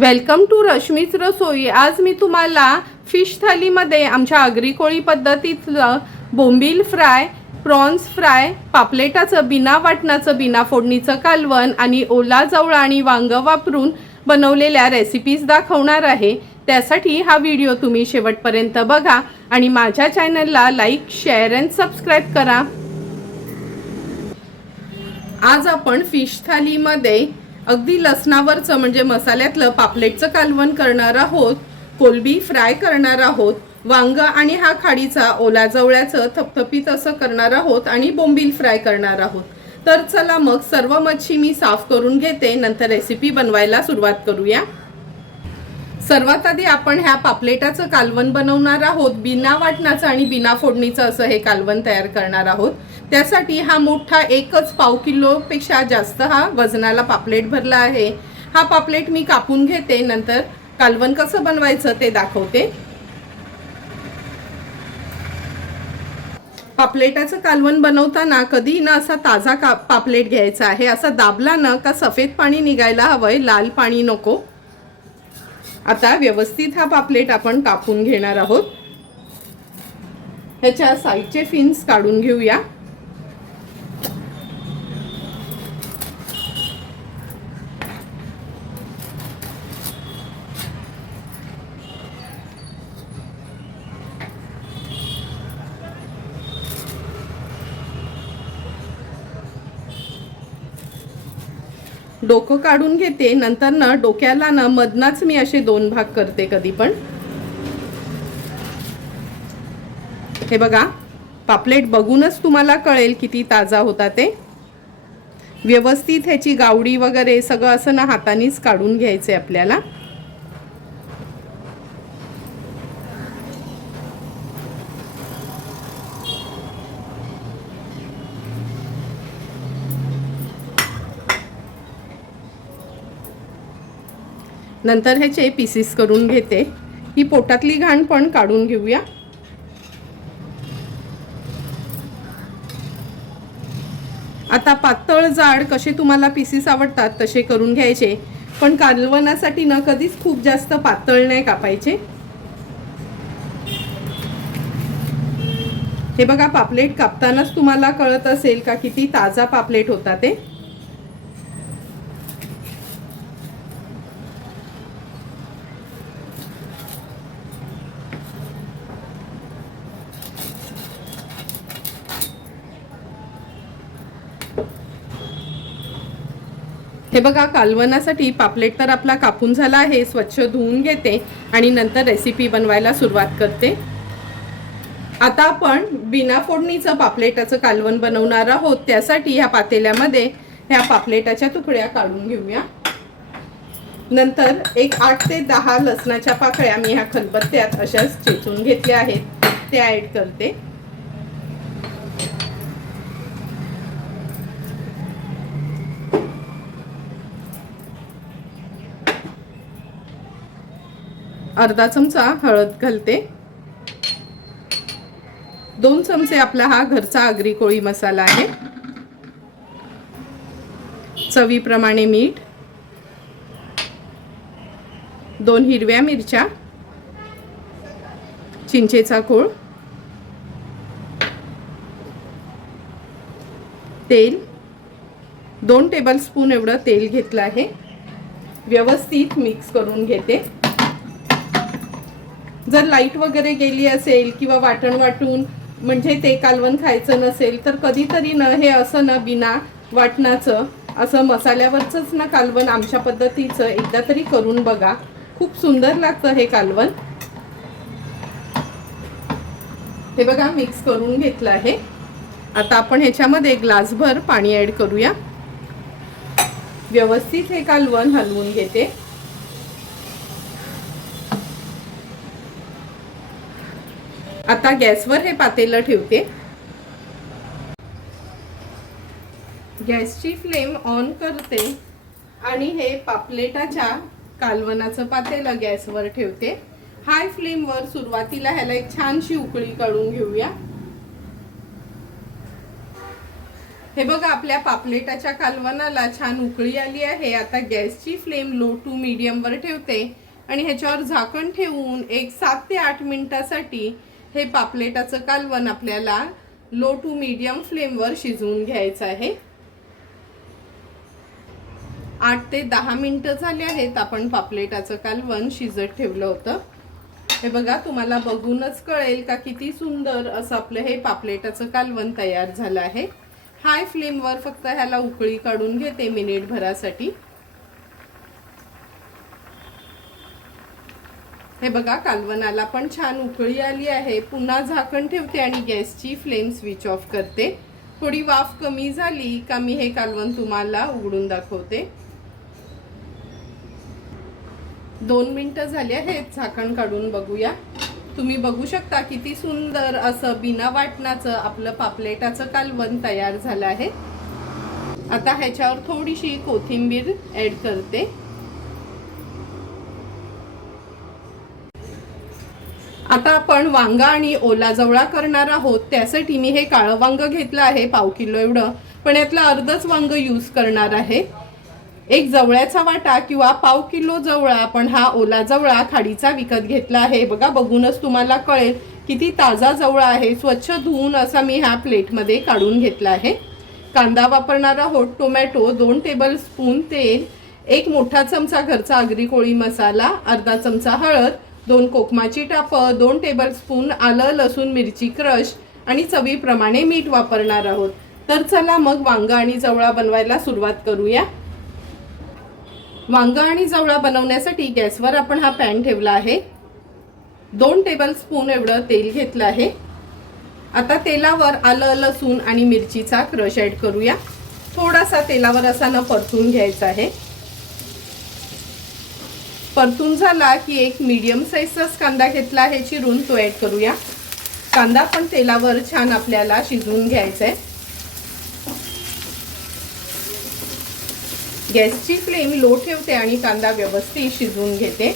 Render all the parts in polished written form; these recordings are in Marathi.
वेलकम टू रश्मीच रसोई। आज मी तुम्हाला फिश थालीमध्ये आमच्या आगरी कोळी पद्धतीतलं बोंबील फ्राय, प्रॉन्स फ्राय, पापलेटाचं बिना वाटणाचं बिना फोडणीचं कालवण आणि ओला जवळा आणि वांग वापरून बनवलेल्या रेसिपीज दाखवणार आहे। त्यासाठी हा व्हिडिओ तुम्ही शेवटपर्यंत बघा आणि माझ्या चॅनलला लाईक, शेअर अँड सबस्क्राईब करा। आज आपण फिश थालीमध्ये अगदी लसणावरचं म्हणजे मसाल्यातलं पापलेटचं कालवण करणार आहोत, कोलबी फ्राय करणार आहोत, वांग आणि हा खाडीचा ओला जवळ्याचं थपथपीत असं करणार आहोत आणि बोंबील फ्राय करणार आहोत। तर चला मग सर्व मच्छी मी साफ करून घेते, नंतर रेसिपी बनवायला सुरुवात करूया। सर्वात आधी आपण ह्या पापलेटाचं कालवण बनवणार आहोत। बिना वाटणाचं आणि बिना फोडणीचं असं हे कालवण तयार करणार आहोत। त्यासाठी हा मोठा एकच पाव किलो पेक्षा जास्त हा वजनाला पापलेट भरला आहे। हा पापलेट मी कापून घेते, नंतर कालवण कसं बनवायचं ते दाखवते। पापलेटाचं कालवण बनवताना कधी ना असा ताजा पापलेट घ्यायचा आहे। असा दाबला ना का सफेद पाणी निघायला हवंय, लाल पाणी नको। आता व्यवस्थित हा पापलेट आपण कापून घेणार आहोत। ह्याच्या साईडचे फिन्स काढून घेऊया। डोकं काढून घेते, नंतर ना डोक्याला ना मधनाच मी असे 2 भाग करते कधी पण। हे बघा, पापलेट बघूनच तुम्हाला कळेल किती ताजा होता ते। व्यवस्थित ह्याची गावडी वगैरे सगळं असं ना हातानेच काढून घ्यायचे आपल्याला। नंतर ह्याचे पीसेस करून घेते। ही पोटातली घाण पण काढून घेऊया। आता पातळ जाड कसे तुम्हाला पीसेस आवडतात तसे करून घ्यायचे, पण कालवणासाठी ना कधीच खूप जास्त पातळ नाही कापायचे। हे बघा, पापलेट कापतानाच तुम्हाला कळत असेल का किती ताजा पापलेट होता ते। हे बघा, कालवणासाठी पापलेट तर आपला कापून झाला आहे। स्वच्छ धुवून घेते आणि नंतर रेसिपी बनवायला सुरुवात करते। आता आपण बिना फोडणीचं पापलेटाचं कालवण बनवणार आहोत। त्यासाठी ह्या पातेल्यामध्ये ह्या पापलेटाच्या तुकड्या काढून घेऊया। नंतर एक 8 ते 10 लसणाच्या पाकळ्या मी ह्या खलबत्त्यात अशाच चेचून घेतल्या आहेत, ते ऍड करते। अर्धा चमचा हळद घालते। 2 चमचे आपला हा घरचा आगरी कोळी मसाला आहे। चवीप्रमाणे मीठ, 2 हिरव्या मिरच्या, चिंचेचा कोळ, तेल, 2 टेबलस्पून एवढं तेल घेतलं आहे। व्यवस्थित मिक्स करून घेते। जर लाईट वगैरे गेली असेल किंवा वाटून म्हणजे ते कालवण खायचं नसेल तर कधीतरी न हे असं ना बिना वाटणाचं असं मसाल्यावरचंच ना कालवण आमच्या पद्धतीचं एकदा तरी करून बघा, खूप सुंदर लागतं हे कालवण। हे बघा, मिक्स करून घेतलं आहे। आता आपण ह्याच्यामध्ये ग्लासभर पाणी ऍड करूया। व्यवस्थित हे कालवण हलवून घेते। आता गॅसवर हे पातेलं ठेवते। गॅसची फ्लेम ऑन करते आणि हे पापलेटाच्या कालवणाचं पातेलं गॅसवर ठेवते। हाय फ्लेमवर सुरुवातीला ह्याला एक छानशी उकळी काढून घेऊया। हे बघा आपल्या पापलेटाच्या कालवणाला छान उकळी आली आहे। आता गॅसची फ्लेम लो टू मीडियम वर ठेवते आणि ह्याच्यावर झाकण ठेवून एक 7 ते 8 मिनिटासाठी हे पापलेटाचं कालवण आपल्याला लो टू मीडियम फ्लेम वर शिजवून घ्यायचं आहे। 8 ते 10 मिनिटं झाले आहेत आपण पापलेटाचं कालवण शिजत ठेवलं होतं। हे बघा तुम्हाला बघूनच कळेल का किती सुंदर असं आपलं हे पापलेटाचं कालवण तयार झालं आहे। हाय फ्लेम वर फक्त ह्याला उकळी काढून घेते मिनिट भरासाठी। हे बघा कालवणाला पण छान उकळी आली आहे। पुन्हा झाकण ठेवते आणि गॅसची फ्लेम स्विच ऑफ करते। थोडी वाफ कमी झाली का मी हे कालवण तुम्हाला उघडून दाखवते। 2 मिनिटं झाली आहेत, झाकण काढून बघूया। तुम्ही बघू शकता किती सुंदर असं बिना वाटणाचं आपलं पापलेटाचं कालवण तयार झालं आहे। आता ह्याच्यावर थोडीशी कोथिंबीर ऍड करते। आता आपण वांगा आणि ओला जवळा करणार आहोत। त्यासाठी मी हे काळं वांग घेतलं आहे 1/2 किलो एवढं, पण यातलं अर्धच वांग यूज करणार आहे। एक जवळ्याचा वाटा किंवा 1/2 किलो जवळा आपण हा ओला जवळा खाडीचा विकत घेतला आहे। बघा बघूनच तुम्हाला कळेल किती ताजा जवळा आहे। स्वच्छ धुवून असा मी ह्या प्लेटमध्ये काढून घेतला आहे। कांदा वापरणार आहोत, टोमॅटो, 2 टेबलस्पून तेल, 1 मोठा चमचा घरचा आगरी कोळी मसाला, अर्धा चमचा हळद, 2 कोकमाची टापं, 2 टेबलस्पून आलं लसूण मिरची क्रश आणि चवीप्रमाणे मीठ वापरणार आहोत। तर चला मग वांगा आणि जवळा बनवायला सुरुवात करूया। वांगा आणि जवळा बनवण्यासाठी गॅसवर आपण हा पॅन ठेवला आहे। 2 टेबलस्पून एवढं तेल घेतलं आहे। आता तेलावर आलं लसूण आणि मिरचीचा क्रश ऍड करूया। थोडासा तेलावर असा न परतून घ्यायचा आहे। परतून झाला की एक मीडियम साईजचाच कांदा घेतला आहे चिरून, तो ऍड करूया। कांदा पण तेलावर छान आपल्याला शिजवून घ्यायचा आहे। गॅसची फ्लेम लो ठेवते आणि कांदा व्यवस्थित शिजवून घेते।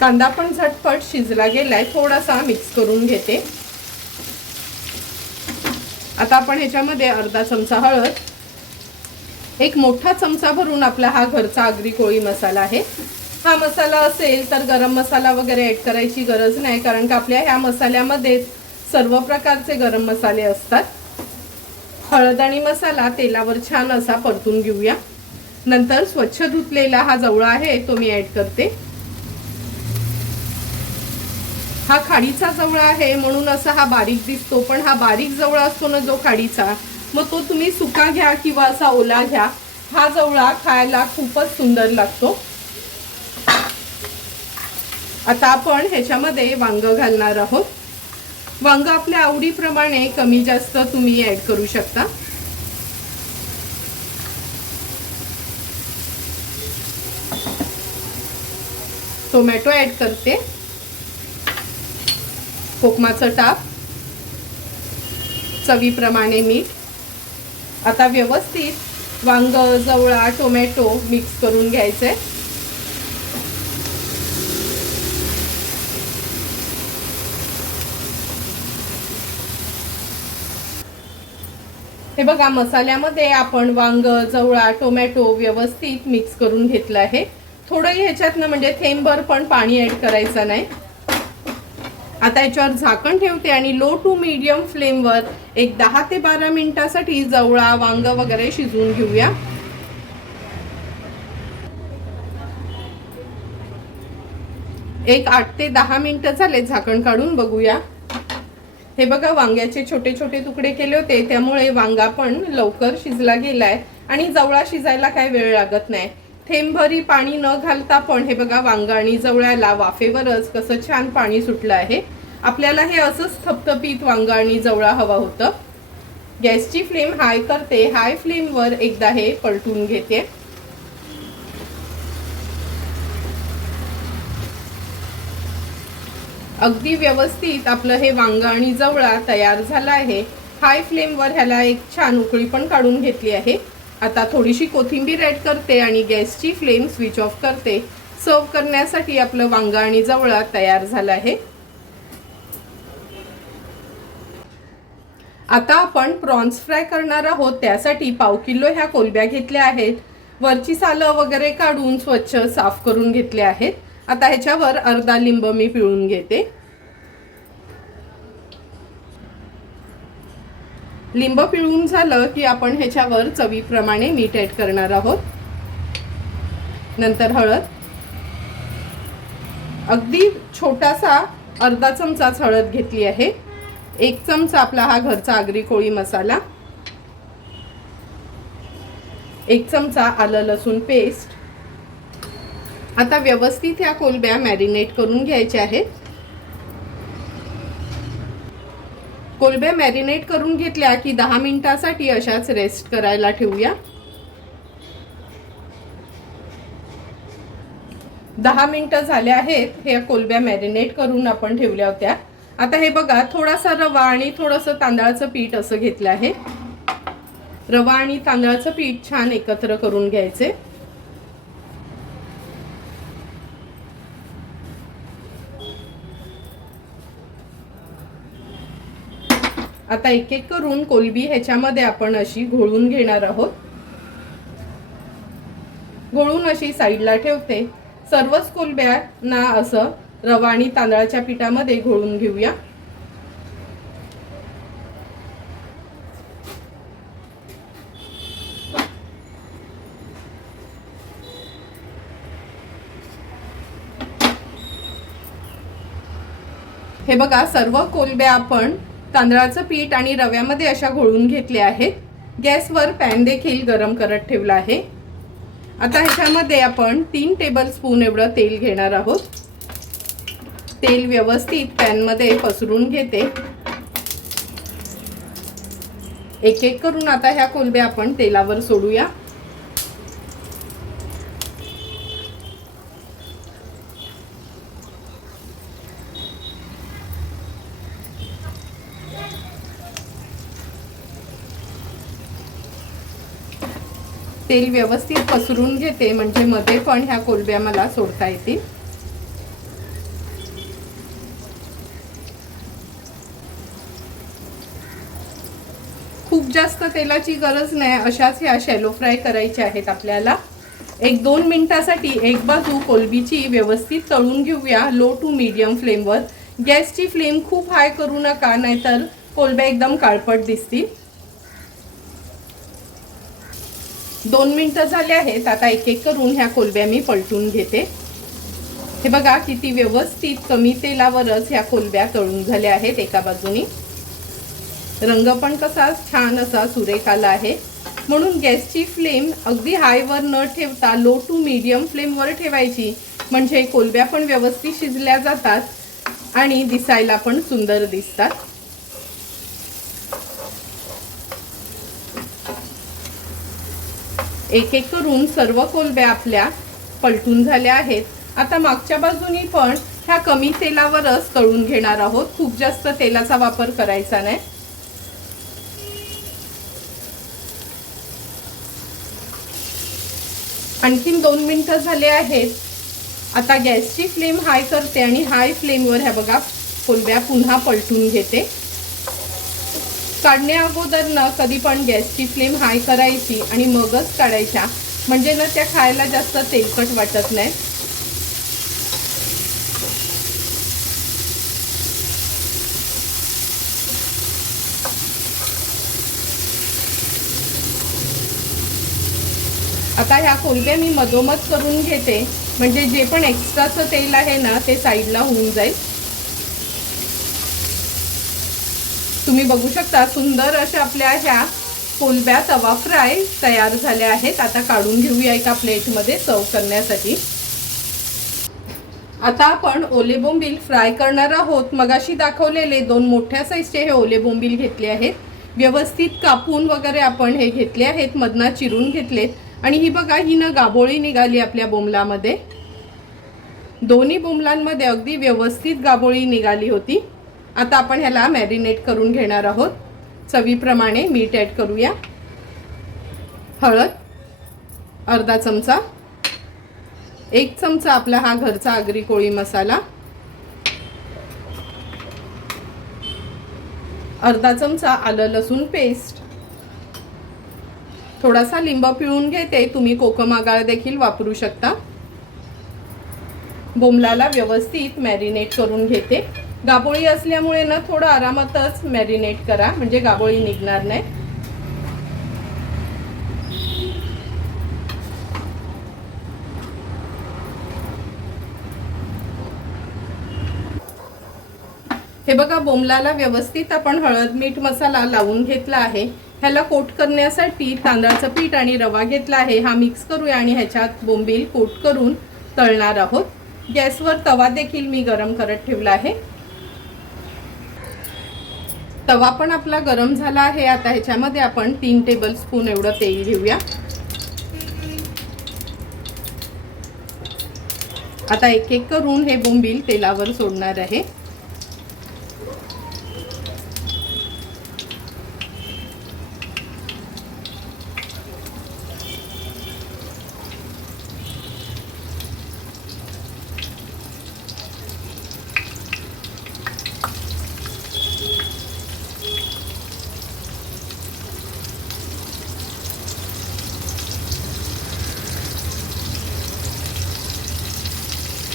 कांदा पण झटपट शिजला गेलाय, थोडासा मिक्स करून घेते। आता आपण ह्याच्यामध्ये अर्धा चमचा हळद, 1 मोठा चमचा भरून आपला हा घरचा आगरी कोळी मसाला आहे। हा मसाला असेल तर गरम मसाला वगैरे ऍड करायची गरज नाही, कारण का आपल्या ह्या मसाल्यामध्ये सर्व प्रकारचे गरम मसाले असतात। हळद आणि मसाला तेलावर छान असा परतून घेऊया। नंतर स्वच्छ धुतलेला हा जवळा आहे तो मी ऍड करते। हा खाडीचा जवळा आहे म्हणून असा हा बारीक दिसतो, पण हा बारीक जवळा असतो ना जो खाडीचा, मग तो तुम्ही सुका घ्या किंवा असा ओला घ्या, हा जवळा खायला खूपच सुंदर लागतो। आता आपण ह्याच्यामध्ये वांग घालणार आहोत। वांग आपल्या आवडीप्रमाणे कमी जास्त तुम्ही ऍड करू शकता। टोमॅटो ऍड करते, कोकमाचं टाप, चवीप्रमाणे मीठ। आता व्यवस्थित वांग जवळा टोमॅटो मिक्स करून घ्यायचे। हे बघा मसाल्यामध्ये आपण वांग जवळा टोमॅटो व्यवस्थित मिक्स करून घेतलं आहे। थोडं ह्याच्यातनं म्हणजे थेंबभर पण पाणी ऍड करायचं नाही। आता याच्यावर झाकण ठेवते आणि लो टू मीडियम फ्लेमवर एक 10 ते 12 मिनिटासाठी जवळा वांग वगैरे शिजवून घेऊया। एक 8 ते 10 मिनिटं झाले, झाकण काढून बघूया। हे बघा वांग्याचे छोटे छोटे तुकडे केले होते, त्यामुळे वांगा पण लवकर शिजला गेलाय आणि जवळा शिजायला काय वेळ लागत नाही। थेंबभरी पाणी न घालता पण हे बघा वांगा आणि जवळ्याला वाफेवरच कसं छान पाणी सुटलं आहे। आपल्याला हे असंच थपथपीत वांगा आणि जवळा हवा होतं। गॅसची फ्लेम हाय करते, हाय फ्लेमवर एकदा हे पलटून घेते। अगदी व्यवस्थित आपलं हे वांगा आणि जवळा तयार झाला आहे। हाय फ्लेमवर ह्याला एक छान उकळी पण काढून घेतली आहे। आता थोडीशी कोथिंबीर ऍड करते आणि गॅसची फ्लेम स्विच ऑफ करते। सर्व करण्यासाठी आपलं वांगा आणि जवळा तयार झाला आहे। आता आपण प्रॉन्स फ्राय करणार आहोत. त्यासाठी 1/2 किलो ह्या कोलब्या घेतल्या आहेत. वरची सालं वगैरे काढून स्वच्छ साफ करून घेतले आहेत. आता ह्याच्यावर अर्धा लिंब मी पिळून घेते. लिंब पिळून झालं की आपण ह्याच्यावर चवीप्रमाणे मीठ ॲड करणार आहोत. नंतर हळद, अगदी छोटासा अर्धा चमचाच हळद घेतली आहे. 1 चमचा आपला हा घरचा आगरी कोळी मसाला, 1 चमचा आलं लसूण पेस्ट. आता व्यवस्थित ह्या कोलब्या मॅरिनेट करून घ्यायच्या आहेत. कोलब्या मॅरिनेट करून घेतल्या की 10 मिनिटासाठी अशाच रेस्ट करायला ठेवूया. 10 मिनिटं झाले आहेत. हे कोलब्या मॅरिनेट करून आपण ठेवल्या होत्या. आता हे बघा, थोडासा रवा आणि थोडंसं तांदळाचं पीठ असं घेतलं आहे. रवा आणि तांदळाचं पीठ छान एकत्र करून घ्यायचे. आता एक एक करून कोलबी ह्याच्यामध्ये आपण अशी घोळून घेणार आहोत. घोळून अशी साईडला ठेवते. सर्वच कोलब्यांना असं रवा आणि तांदळाच्या पिठामध्ये घोळून घेऊया. हे बघा, सर्व कोलब्या आपण तांदळाचं पीठ आणि रव्यामध्ये अशा घोळून घेतल्या आहेत. गॅसवर पॅन देखील गरम करत ठेवला आहे. आता ह्याच्यामध्ये आपण 3 टेबलस्पून एवढं तेल घेणार आहोत. तेल व्यवस्थित पॅनमध्ये पसरून घेते. एक एक करून आता ह्या कोलब्या आपण तेलावर सोडूया. तेल व्यवस्थित पसरून घेते म्हणजे मध्ये पण ह्या कोलब्या मला सोडता येतील. खूप जास्त तेलाची गरज नाही. अशाच ह्या शॅलो फ्राय करायच्या आहेत आपल्याला. 1-2 मिनिटासाठी एक बाजू कोलबीची व्यवस्थित तळून घेऊया लो टू मीडियम फ्लेमवर. गॅसची फ्लेम खूप हाय करू नका, नाहीतर कोलब्या एकदम काळपट दिसतील. 2 मिनिटं झाले आहेत. आता एक एक करून ह्या कोलब्या मी पलटून घेते. हे बघा, किती व्यवस्थित कमी तेलावरच ह्या कोलब्या तळून झाल्या आहेत एका बाजूनी. रंग पण कसा छान असा सुरेख आला आहे. म्हणून गॅसची फ्लेम अगदी हायवर न ठेवता लो टू मीडियम फ्लेमवर ठेवायची, म्हणजे कोलब्या पण व्यवस्थित शिजल्या जातात आणि दिसायला पण सुंदर दिसतात. एक एक करून सर्व कोलब्या आपल्या पलटून झाल्या आहेत. आता मागच्या बाजूनी पण ह्या कमी तेलावरच तळून घेणार आहोत. खूप जास्त तेलाचा वापर करायचा नाही. आणखीन 2 मिनिटं झाले आहेत. आता गॅसची फ्लेम हाय करते आणि हाय फ्लेमवर ह्या बघा कोलब्या पुन्हा पलटून घेते. काढण्या अगोदर ना कधी पण गॅसची फ्लेम हाय करायची आणि मगच काढायच्या, म्हणजे ना त्या खायला जास्त तेलकट वाटत नाही. आता ह्या कोलब्या मी मधोमध करून घेते, म्हणजे जे पण एक्स्ट्राचं तेल आहे ना ते साईडला होऊन जाईल. तुम्ही बघू शकता सुंदर अशा आपल्या ह्या कोलब्या तवा फ्राय तयार झाल्या आहेत. आता काढून घेऊया एका प्लेटमध्ये सर्व करण्यासाठी. आता आपण ओले बोंबील फ्राय करणार आहोत. मगाशी दाखवलेले 2 मोठ्या साईजचे हे ओले बोंबील घेतले आहेत. व्यवस्थित कापून वगैरे आपण हे घेतले आहेत, मधना चिरून घेतलेत. आणि ही बघा, ही ना गाभोळी निघाली आपल्या बोंबलामध्ये. दोन्ही बोंबलांमध्ये अगदी व्यवस्थित गाभोळी निघाली होती. आता आपण ह्याला मॅरिनेट करून घेणार आहोत. चवीप्रमाणे मीठ ॲड करूया. हळद अर्धा चमचा, 1 चमचा आपला हा घरचा आगरी कोळी मसाला, अर्धा चमचा आलं लसूण पेस्ट, थोडासा लिंब पिळून घेते, तुम्ही कोकम आगळ देखील वापरू शकता। बोंबलाला व्यवस्थित मॅरिनेट करून घेते। गाबोळी असल्यामुळे ना थोडं आरामातच मॅरिनेट करा, म्हणजे गाबोळी निघणार नाही। हे बघा, बोंबलाला व्यवस्थित आपण हळद मीठ मसाला लावून घेतला आहे। ह्याला कोट करण्यासाठी तांदळाचं पीठ आणि रवा घेतला आहे। हा मिक्स करूया आणि ह्याच्यात बोंबील कोट करून तळणार आहोत। गॅसवर तवा देखील मी गरम करत ठेवला आहे। तवा पण आपला गरम झाला आहे। आता ह्याच्यामध्ये आपण 3 टेबलस्पून एवढं तेल घेऊया। आता एक एक करून हे बोंबील तेलावर सोडणार आहे।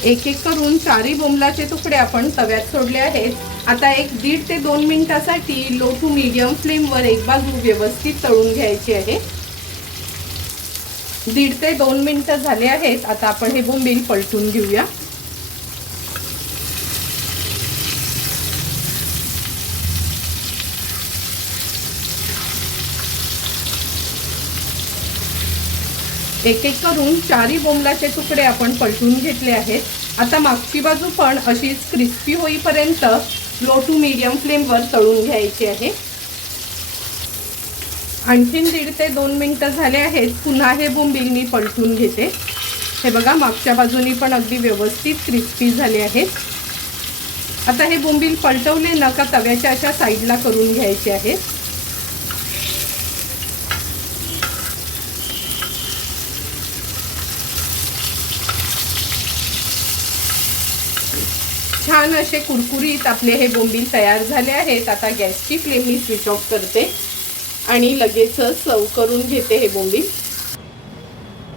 एक एक करून 4 बोंबलाचे तुकडे आपण तव्यात सोडले आहेत। आता 1.5 ते 2 मिनिटासाठी लो टू मीडियम फ्लेमवर एक बाजू व्यवस्थित तळून घ्यायची आहे। 1.5 ते 2 मिनिटं झाले आहेत। आता आपण हे बोंबील पलटून घेऊया। एक एक करून 4 बोंबलाचे तुकडे आपण पलटून घेतले आहेत। आता मागची बाजू पण अशीच क्रिस्पी होईपर्यंत लो टू मीडियम फ्लेमवर तळून घ्यायची आहे। आणखीन 1.5 ते 2 मिनिटं झाले आहेत। पुन्हा हे बोंबील मी पलटून घेते। हे बघा, मागच्या बाजूनी पण अगदी व्यवस्थित क्रिस्पी झाले आहेत। आता हे बोंबील पलटवले ना का तव्याच्या अशा साईडला करून घ्यायचे आहेत। छान असे कुरकुरीत आपले हे बोंबील तयार झाले आहेत। आता गॅसची फ्लेम मी स्विच ऑफ करते आणि लगेच सर्व करून घेते हे बोंबील।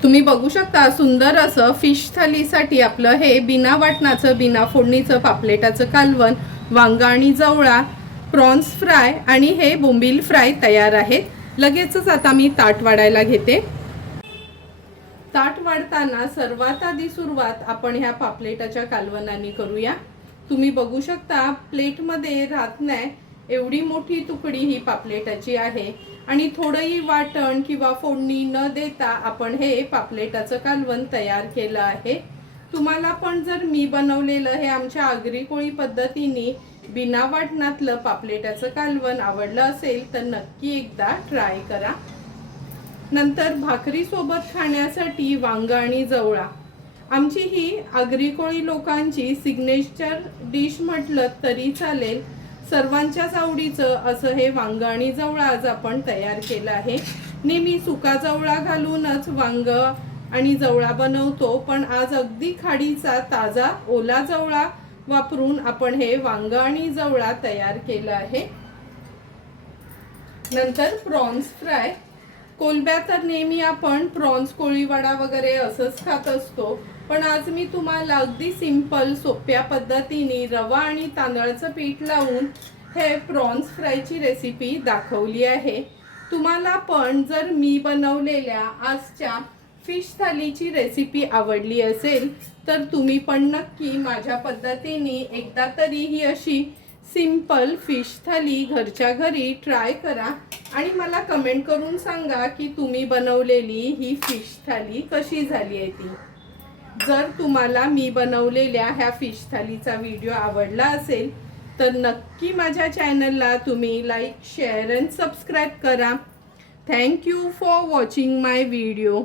तुम्ही बघू शकता, सुंदर असं फिश थालीसाठी आपलं हे बिना वाटणाचं बिना फोडणीचं पापलेटाचं कालवण, वांगा आणि जवळा, प्रॉन्स फ्राय आणि हे बोंबील फ्राय तयार आहेत। लगेचच आता मी ताट वाढायला घेते। ताट वाढताना सर्वात आधी सुरुवात आपण ह्या पापलेटाच्या कालवणाने करूया। तुम्ही बघू शकता, प्लेटमध्ये राहत नाही एवढी मोठी तुकडी ही पापलेटाची आहे आणि थोडंही वाटण किंवा फोडणी न देता आपण हे पापलेटाचं कालवण तयार केलं आहे। तुम्हाला पण जर मी बनवलेलं हे आमच्या आगरी कोळी पद्धतीने बिना वाटणातलं पापलेटाचं कालवण आवडलं असेल तर नक्की एकदा ट्राय करा। नंतर भाकरी सोबत खाण्यासाठी वांगा आणि जवळा, आमची ही आगरी कोळी लोकांची सिग्नेचर डिश म्हटलं तरी चालेल। सर्वांच्याच आवडीचं असं हे वांगा आणि जवळा आज आपण तयार केलं आहे। नेहमी सुका जवळा घालूनच वांग आणि जवळा बनवतो, पण आज अगदी खाडीचा ताजा ओला जवळा वापरून आपण हे वांग आणि जवळा तयार केलं आहे। नंतर प्रॉन्स फ्राय। कोलंब्या तर नेहमी आपण प्रॉन्स कोळीवाडा वगैरे असंच खात असतो, पण आज मी तुम्हाला अगदी सिंपल सोप्या पद्धतीने रवा आणि तांदळाचं पीठ लावून हे प्रॉन्स फ्रायची रेसिपी दाखवली आहे। तुम्हाला पण जर मी बनवलेल्या आजच्या फिश थालीची रेसिपी आवडली असेल तर तुम्ही पण नक्की माझ्या पद्धतीने एकदा तरी ही अशी सिंपल फिश थाली घरच्या घरी ट्राय करा आणि मला कमेंट करून सांगा की तुम्ही बनवलेली ही फिश थाली कशी झाली आहे ती। जर तुम्हाला मी बनवलेल्या ह्या फिश थालीचा व्हिडिओ आवडला असेल तर नक्की माझ्या चॅनलला तुम्ही लाईक, शेअर आणि सबस्क्राईब करा। Thank you for watching my video.